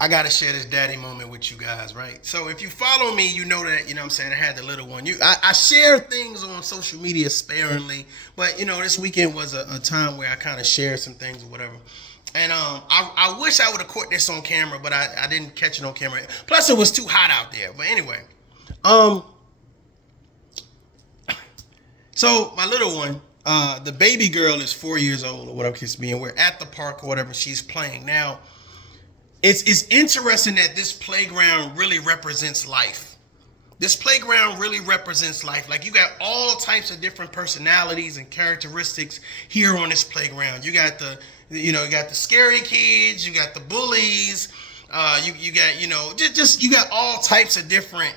I gotta share this daddy moment with you guys, right? So if you follow me, you know that, what I'm saying, I had the little one. I share things on social media sparingly, but this weekend was a time where I kind of shared some things or whatever. And I wish I would have caught this on camera, but I didn't catch it on camera. Plus, it was too hot out there. But anyway, um, so my little one, the baby girl is 4 years old or whatever kids being. We're at the park or whatever. She's playing now. It's interesting that this playground really represents life. This playground really represents life. Like, you got all types of different personalities and characteristics here on this playground. You got you got the scary kids, you got the bullies, you got, just you got all types of different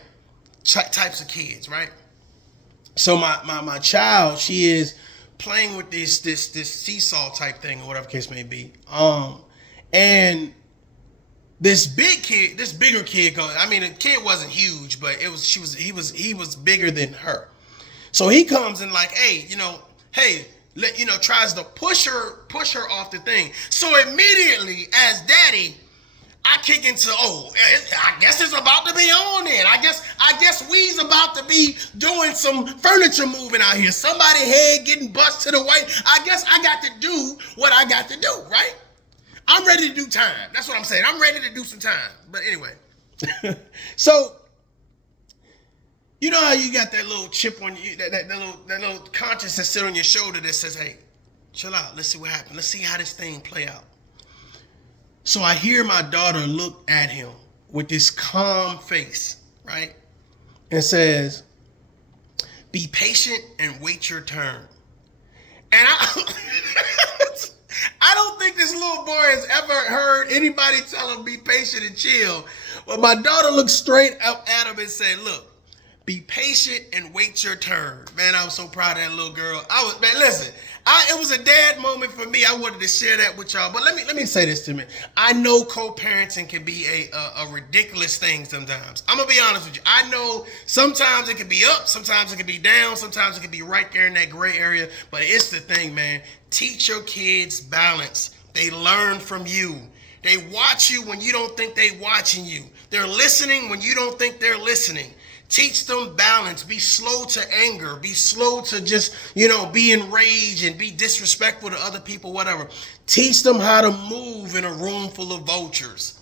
types of kids, right? So my child, she is playing with this seesaw type thing or whatever case may be. And this bigger kid goes. I mean, the kid wasn't huge, but he was bigger than her. So he comes and like, hey, tries to push her off the thing. So immediately, as daddy, I kick into, I guess it's about to be on then. I guess we's about to be doing some furniture moving out here. Somebody head getting bust to the white. I guess I got to do what I got to do, right? I'm ready to do time. That's what I'm saying. I'm ready to do some time. But anyway, so you know how you got that little chip on you, that little conscience that sit on your shoulder that says, "Hey, chill out. Let's see what happens. Let's see how this thing play out." So I hear my daughter look at him with this calm face, right, and says, "Be patient and wait your turn." And I don't think this little boy has ever heard anybody tell him be patient and chill. But my daughter looked straight up at him and said, "Look, be patient and wait your turn." Man, I was so proud of that little girl. Listen, it was a dad moment for me. I wanted to share that with y'all. But let me say this to me. I know co-parenting can be a ridiculous thing sometimes. I'm gonna be honest with you. I know sometimes it can be up, sometimes it can be down, sometimes it can be right there in that gray area. But it's the thing, man. Teach your kids balance. They learn from you. They watch you when you don't think they watching you. They're listening when you don't think they're listening. Teach them balance. Be slow to anger. Be slow to just, be enraged and be disrespectful to other people, whatever. Teach them how to move in a room full of vultures.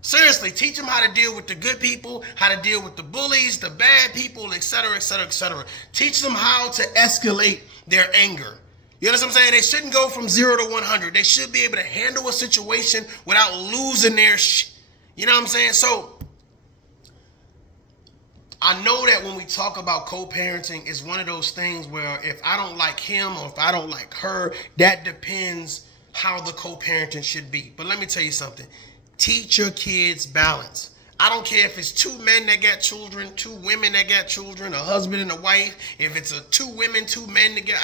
Seriously, teach them how to deal with the good people, how to deal with the bullies, the bad people, etc., etc., etc. Teach them how to escalate their anger. You understand what I'm saying? They shouldn't go from 0 to 100. They should be able to handle a situation without losing their You know what I'm saying? So I know that when we talk about co-parenting, it's one of those things where if I don't like him or if I don't like her, that depends how the co-parenting should be. But let me tell you something. Teach your kids balance. I don't care if it's two men that got children, two women that got children, a husband and a wife. If it's two women, two men together.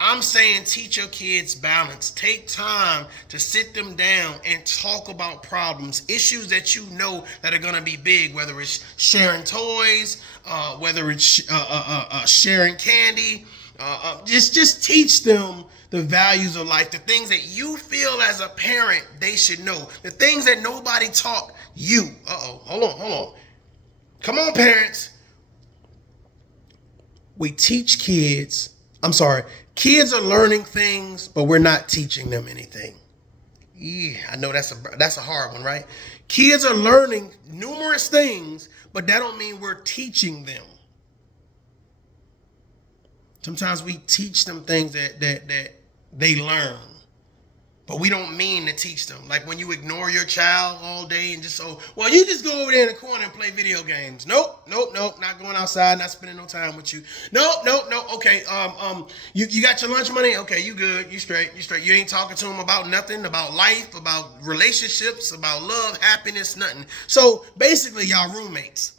I'm saying teach your kids balance. Take time to sit them down and talk about problems, issues that you know that are going to be big, whether it's sharing toys, whether it's sharing candy. Just teach them the values of life, the things that you feel as a parent they should know, the things that nobody taught you. Hold on. Come on, parents. We teach kids. Kids are learning things, but we're not teaching them anything. Yeah, I know that's a hard one, right? Kids are learning numerous things, but that don't mean we're teaching them. Sometimes we teach them things that they learn, but we don't mean to teach them. Like when you ignore your child all day and just you just go over there in the corner and play video games. Nope, not going outside, not spending no time with you. Nope. Okay, you got your lunch money? Okay, you good, you straight. You ain't talking to them about nothing, about life, about relationships, about love, happiness, nothing. So basically, y'all roommates.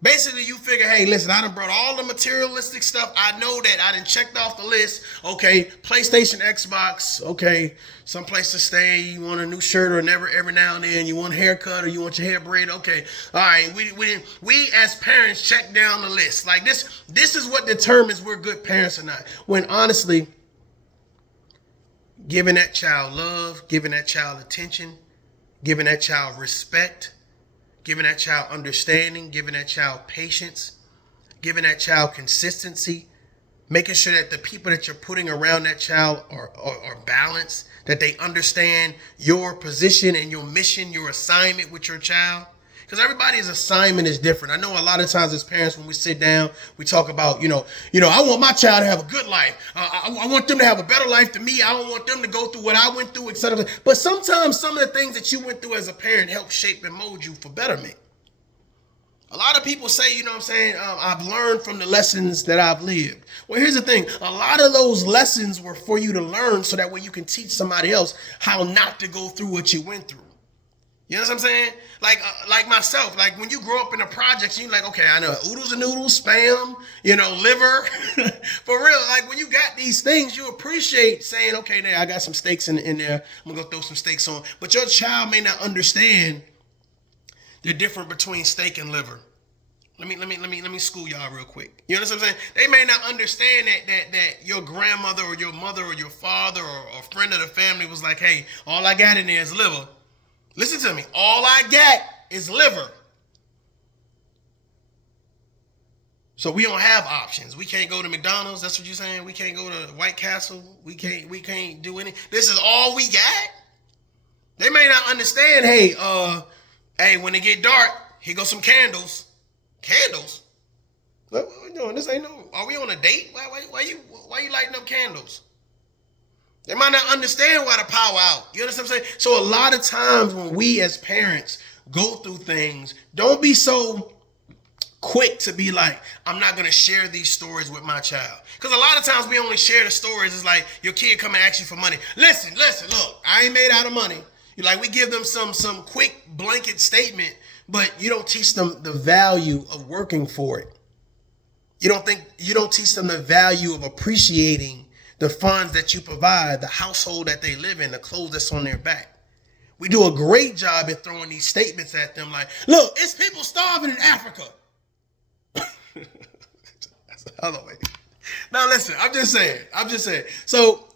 Basically, you figure, hey, listen, I done brought all the materialistic stuff. I know that I done checked off the list. Okay, PlayStation, Xbox. Okay, some place to stay. You want a new shirt or every now and then. You want a haircut or you want your hair braided. Okay, all right. We as parents check down the list. Like this is what determines we're good parents or not. When honestly, giving that child love, giving that child attention, giving that child respect, giving that child understanding, giving that child patience, giving that child consistency, making sure that the people that you're putting around that child are balanced, that they understand your position and your mission, your assignment with your child. Because everybody's assignment is different. I know a lot of times as parents, when we sit down, we talk about, I want my child to have a good life. I want them to have a better life than me. I don't want them to go through what I went through, etc. But sometimes some of the things that you went through as a parent help shape and mold you for betterment. A lot of people say, I've learned from the lessons that I've lived. Well, here's the thing. A lot of those lessons were for you to learn so that way you can teach somebody else how not to go through what you went through. You know what I'm saying? Like myself, like when you grow up in the projects, you're like, okay, I know oodles and noodles, spam, liver. For real, like when you got these things, you appreciate saying, okay, there, I got some steaks in there. I'm gonna go throw some steaks on. But your child may not understand the difference between steak and liver. Let me school y'all real quick. You know what I'm saying? They may not understand that your grandmother or your mother or your father or a friend of the family was like, hey, all I got in there is liver. Listen to me. All I got is liver. So we don't have options. We can't go to McDonald's. That's what you're saying? We can't go to White Castle. We can't do any. This is all we got. They may not understand, hey, when it get dark, here go some candles. Candles? What we doing? This ain't no. Are we on a date? Why you lighting up candles? They might not understand why the power out. You understand what I'm saying? So a lot of times when we as parents go through things, don't be so quick to be like, I'm not going to share these stories with my child. Because a lot of times we only share the stories. It's like your kid come and ask you for money. Listen, look, I ain't made out of money. We give them some quick blanket statement, but you don't teach them the value of working for it. You don't teach them the value of appreciating the funds that you provide, the household that they live in, the clothes that's on their back. We do a great job at throwing these statements at them like, look, it's people starving in Africa. That's another way. Now listen, I'm just saying. So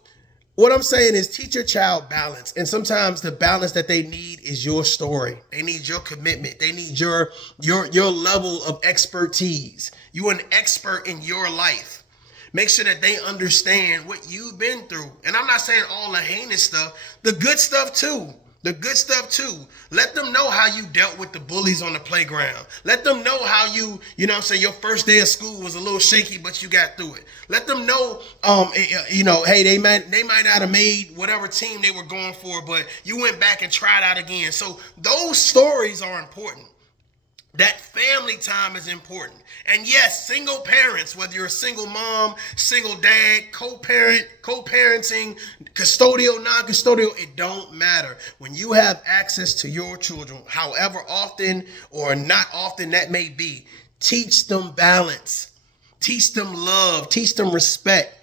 what I'm saying is teach your child balance. And sometimes the balance that they need is your story. They need your commitment. They need your level of expertise. You're an expert in your life. Make sure that they understand what you've been through. And I'm not saying all the heinous stuff, the good stuff too. Let them know how you dealt with the bullies on the playground. Let them know how your first day of school was a little shaky, but you got through it. Let them know, hey, they might not have made whatever team they were going for, but you went back and tried out again. So those stories are important. That family time is important. And yes, single parents, whether you're a single mom, single dad, co-parenting, custodial, non-custodial, it don't matter. When you have access to your children, however often or not often that may be, teach them balance, teach them love, teach them respect.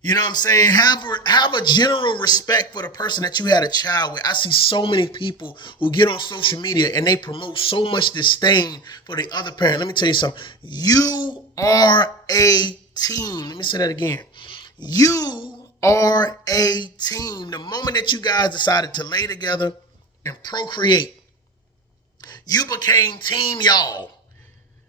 You know what I'm saying? Have a general respect for the person that you had a child with. I see so many people who get on social media and they promote so much disdain for the other parent. Let me tell you something. You are a team. Let me say that again. You are a team. The moment that you guys decided to lay together and procreate, you became team y'all.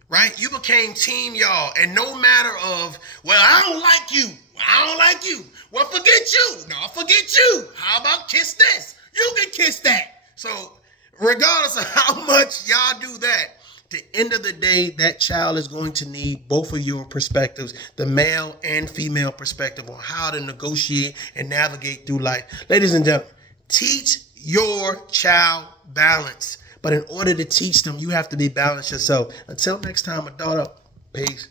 Right? You became team y'all. And no matter of, well, I don't like you. Well, forget you. No, forget you. How about kiss this? You can kiss that. So regardless of how much y'all do that, at the end of the day, that child is going to need both of your perspectives, the male and female perspective on how to negotiate and navigate through life. Ladies and gentlemen, teach your child balance. But in order to teach them, you have to be balanced yourself. Until next time, my daughter, peace.